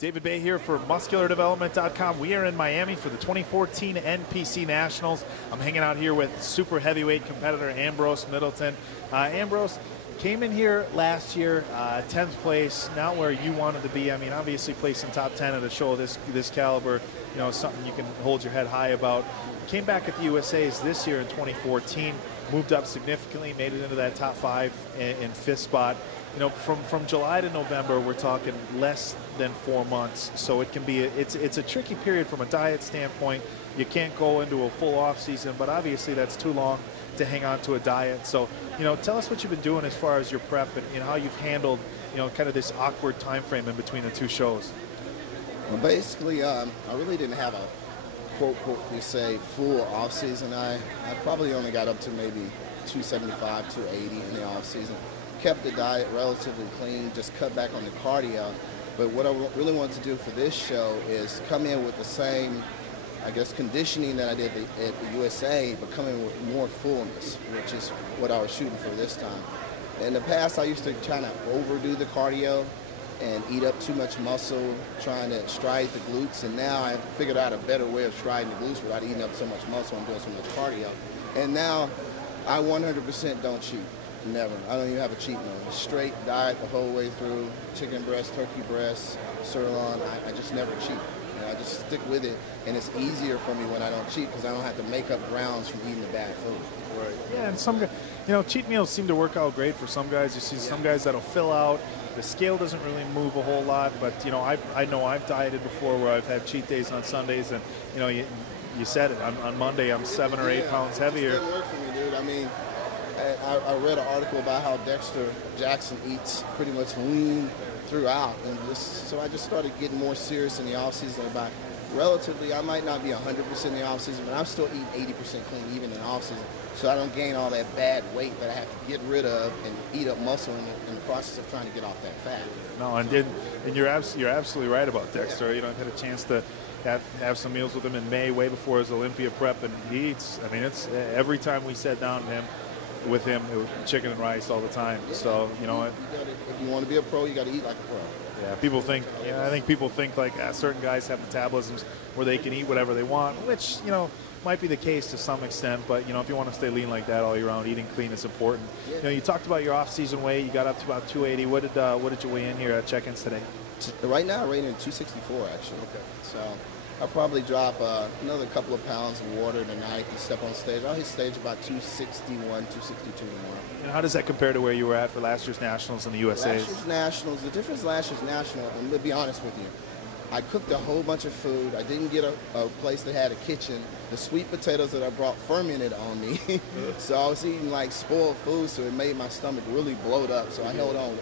David Baye here for MuscularDevelopment.com. We are in Miami for the 2014 NPC Nationals. I'm hanging out here with super heavyweight competitor Ambrose Middleton. Ambrose came in here last year, 10th place, not where you wanted to be. I mean, obviously placing top 10 at a show of this caliber, you know, something you can hold your head high about. Came back at the USA's this year in 2014, moved up significantly, made it into that top 5 in 5th spot. You know, from July to November, we're talking less than 4 months. So it can be it's a tricky period from a diet standpoint. You can't go into a full off season, but obviously that's too long to hang on to a diet. So, you know, tell us what you've been doing as far as your prep and how you've handled, you know, kind of this awkward time frame in between the two shows. Well, basically, I really didn't have a quote, you say, full off season. I probably only got up to maybe 275, 280 in the off season. Kept the diet relatively clean, just cut back on the cardio. But what I really wanted to do for this show is come in with the same, I guess, conditioning that I did at the USA, but come in with more fullness, which is what I was shooting for this time. In the past, I used to kind of overdo the cardio and eat up too much muscle, trying to stride the glutes, and now I figured out a better way of striding the glutes without eating up so much muscle and doing so much cardio. And now I 100% don't cheat. Never. I don't even have a cheat meal. Straight diet the whole way through. Chicken breast, turkey breast, sirloin. I just never cheat. You know, I just stick with it, and it's easier for me when I don't cheat because I don't have to make up grounds from eating the bad food. Right. Yeah, and some, you know, cheat meals seem to work out great for some guys. You see some guys that'll fill out. The scale doesn't really move a whole lot, but you know, I know I've dieted before where I've had cheat days on Sundays, and you know, you said it. On Monday, I'm 7 or 8 pounds heavier. It didn't work for me, dude. I mean, I read an article about how Dexter Jackson eats pretty much lean throughout, and so I just started getting more serious in the off season about relatively. I might not be 100% in the off season, but I'm still eating 80% clean even in the off season, so I don't gain all that bad weight that I have to get rid of and eat up muscle in the process of trying to get off that fat. No, and you're absolutely right about Dexter. You know, I've had a chance to have some meals with him in May, way before his Olympia prep, and he eats. I mean, it's every time we sat down with him, it was chicken and rice all the time. So, you know, if you want to be a pro, you got to eat like a pro. Yeah, people think. Yeah, I think people think like certain guys have metabolisms where they can eat whatever they want, which, you know, might be the case to some extent. But you know, if you want to stay lean like that all year round, eating clean is important. Yeah. You know, you talked about your off-season weight. You got up to about 280. What did you weigh in here at check-ins today? Right now, I'm rating 264 actually. Okay. So I'll probably drop another couple of pounds of water tonight and step on stage. I'll hit stage about 261, 262 tomorrow. And how does that compare to where you were at for last year's Nationals in the USA? Last year's Nationals, the difference last year's National, I'm going to be honest with you, I cooked a whole bunch of food. I didn't get a place that had a kitchen. The sweet potatoes that I brought fermented on me. So I was eating like spoiled food, so it made my stomach really bloat up. So I held on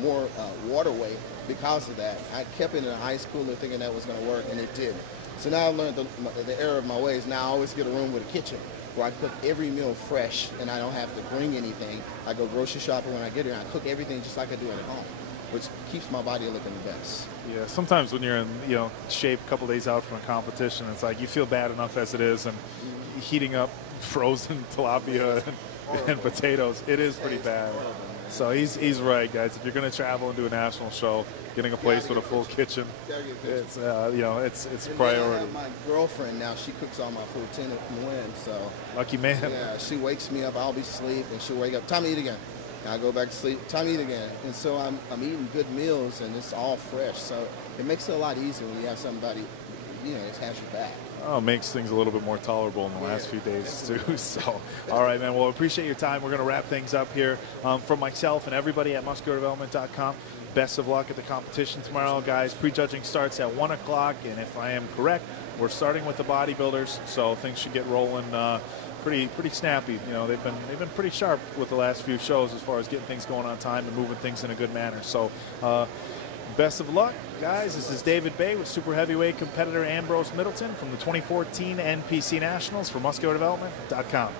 more water weight because of that. I kept it in an ice cooler thinking that was going to work, and it did. So now I learned the error of my ways. Now I always get a room with a kitchen where I cook every meal fresh, and I don't have to bring anything. I go grocery shopping when I get here, and I cook everything just like I do at home, which keeps my body looking the best. Yeah, sometimes when you're in, you know, shape a couple days out from a competition, it's like you feel bad enough as it is, and heating up frozen tilapia and potatoes, it is pretty bad. So he's right, guys. If you're going to travel and do a national show, getting a place with a full kitchen, it's you know, it's priority. My girlfriend now, she cooks all my food, 10 to 1, so lucky man. Yeah, she wakes me up. I'll be asleep, and she'll wake up. Time to eat again. And I go back to sleep. Time to eat again. And so I'm eating good meals, and it's all fresh. So it makes it a lot easier when you have somebody, you know, that has your back. Oh, it makes things a little bit more tolerable in the last few days, too. So, all right, man. Well, appreciate your time. We're going to wrap things up here. From myself and everybody at MuscularDevelopment.com, best of luck at the competition tomorrow, guys. Prejudging starts at 1 o'clock, and if I am correct, we're starting with the bodybuilders, so things should get rolling pretty snappy. You know, they've been pretty sharp with the last few shows as far as getting things going on time and moving things in a good manner. So, best of luck, guys. This is David Baye with super heavyweight competitor Ambrose Middleton from the 2014 NPC Nationals for MuscularDevelopment.com.